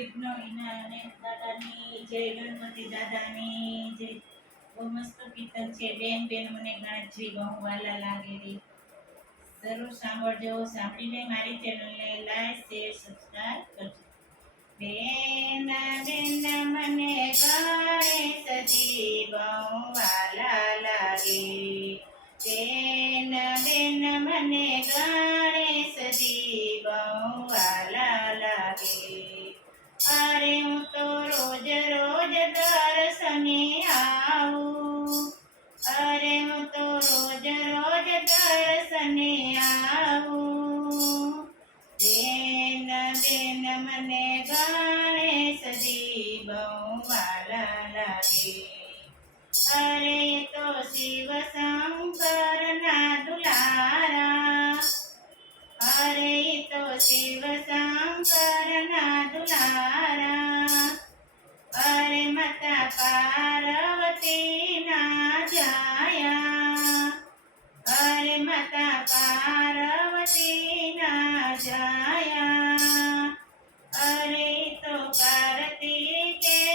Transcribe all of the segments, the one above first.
વિઘ્ન વિનાયક દાદાની જય, ગણપતિ દાદાની જય. બહુ મસ્ત કીર્તન છે. બેન બેન મને ગણતરી બહુ વાલા લાગે રે. જરૂર સાંભળજો. સાંભળીને મારી ચેનલને લાઈક શેર સબસ્ક્રાઇબ કરજો. બેન બેન મને ગણેશજી બહુ વાલા લાગે. બેન બેન મને ગણેશજી બહુ વાલા લાગે. અરે હું તો રોજ રોજ દર્શને આવું. અરે હું તો રોજ રોજ દર્શને આવું. બેન બેન મને ગણેશજી બહુ વાલા લાગે. અરે એ તો શિવ શંકર ના દુલારા. અરે એ તો શિવ શંકર ના દુલારા. અરે માતા પાર્વતી ના જાયા. અરે માતા પાર્વતી ના જાયા. અરે તો કાર્તિકેયના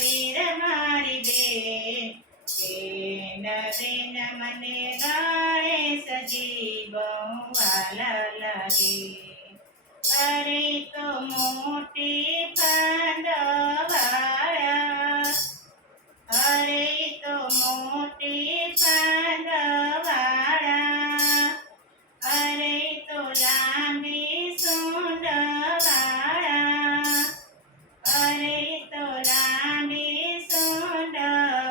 વીર મારી બેન. બેન બેન મને ગણેશજી બહુ વાલા લાગે. અરે તો મોટી પાંદવાળા. અરે તો મોટી પાંદવાળા. અરે તો લાંબી સૂંઢવાળા. અરે તો લાંબી સૂંઢવાળા.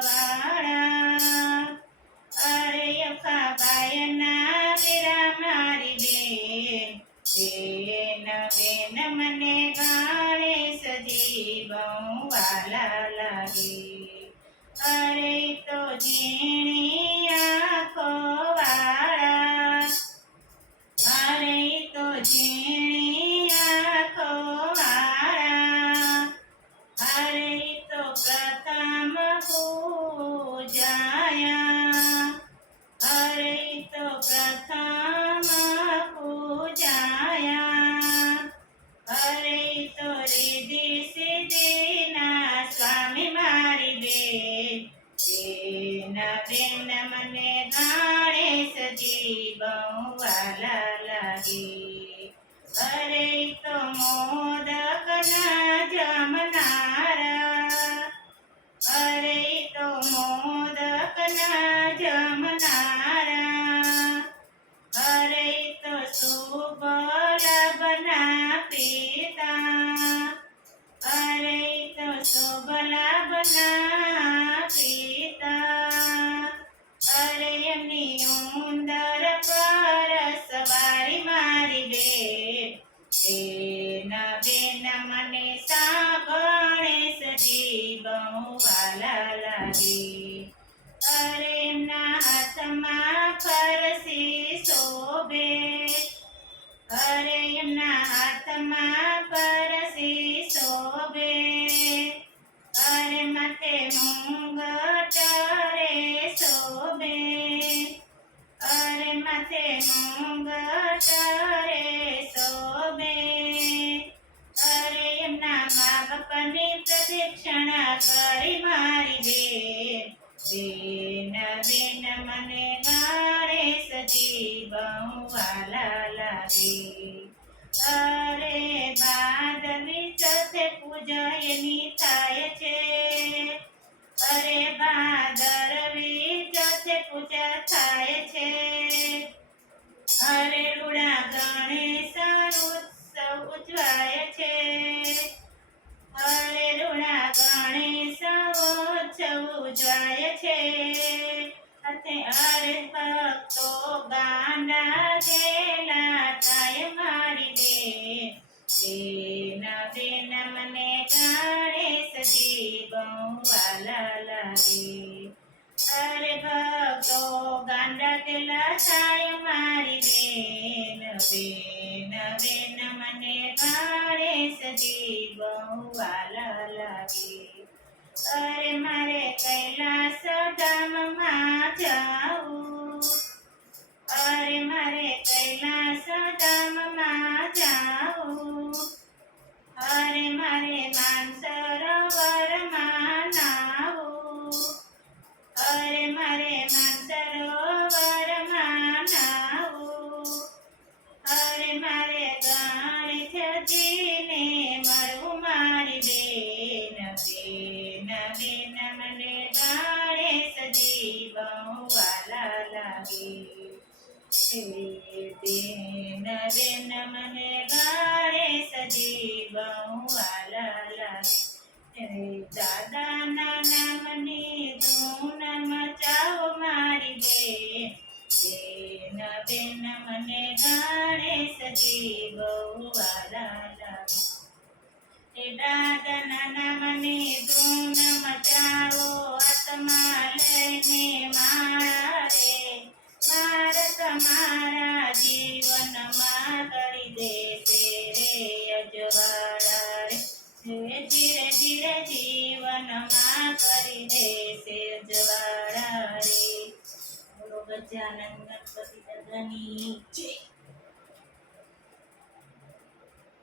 અરે અખાબાયના વીરા મારી બેન. બેન બેન મને ગણેશજી બહુ વાલા લાગે. અરે તો ઝીણી આંખો વાળા. અરે તો ઝીણી આંખો વાળા. અરે તો પ્રથમ પૂજાયા. અરે તો પ્રથમ પૂજાયા. અરે તો રિદ્ધિ સિદ્ધિના સ્વામી મારી બેન. બેન બેન મને ગણેશજી બહુ વાલા લાગે. અરે તો મોદકના જમનારા. અરે તો મોદકના જમનારા. અરે તો શુભલાભના પિતા. અરે તો શુભલાભના પિતા. અરે એમની ઉંદર પર સવારી મારી બેન. બેન બેન મને ગણેશજી બહુ વાલા લાગે. અરે એમના હાથમાં ફરસી શોભે. અરે એમના હાથમાં ફરસી શોભે. અરે માથે મુંગટ રે શોભે. અરે માથે મુંગટ રે શોભે. અરે એમના મા બાપની પ્રદક્ષિણા કરી મારી બેન. બેન બેન મને ગણેશજી બહુ વાલા લાગે. અરે ભાદરવી ચોથે પૂજા એની થાય છે. અરે ભાદરવી ચોથે પૂજા થાય છે. અરે રૂડા ગણેશ ઉત્સવ ઉજવાય છે. અરે રૂડા ગણેશ ઉત્સવ ઉજવાય છે. અરે ભક્તો ગાંડા ગેલા થાય મારી બેન. બેન બેન મને ગણેશજી બહુ વાલા લાગે. અરે ભક્તો ગાંડા ગેલા થાય મારી બેન. બેન બેન મને ગણેશજી બહુ વાલા લાગે. અરે મારે કૈલાસ ધામમાં જાવું. અરે મારે કૈલાસ ધામમાં જાવું. અરે મારે સજીને મળું મારી બેન બેન મને ગાળે સજી બહુ વાલા લાગે બેન મને ગાળે સજી બહુ વાલા લાગે દાદા નાના મને ધૂન મચાવો મારી બેન મને ગાળે સજી બહુ વાલા લાગે દાદા નાના મને ધૂન મચાવો આત્મા લઈને મારા રે મારે તમારા જીવનમાં કરી દેશે રે અજવાળા રે ધીરે ધીરે જીવનમાં કરી દેશે અજવાળા રે બોલો ગજાનંદ ગણપતિ દાદાની જય.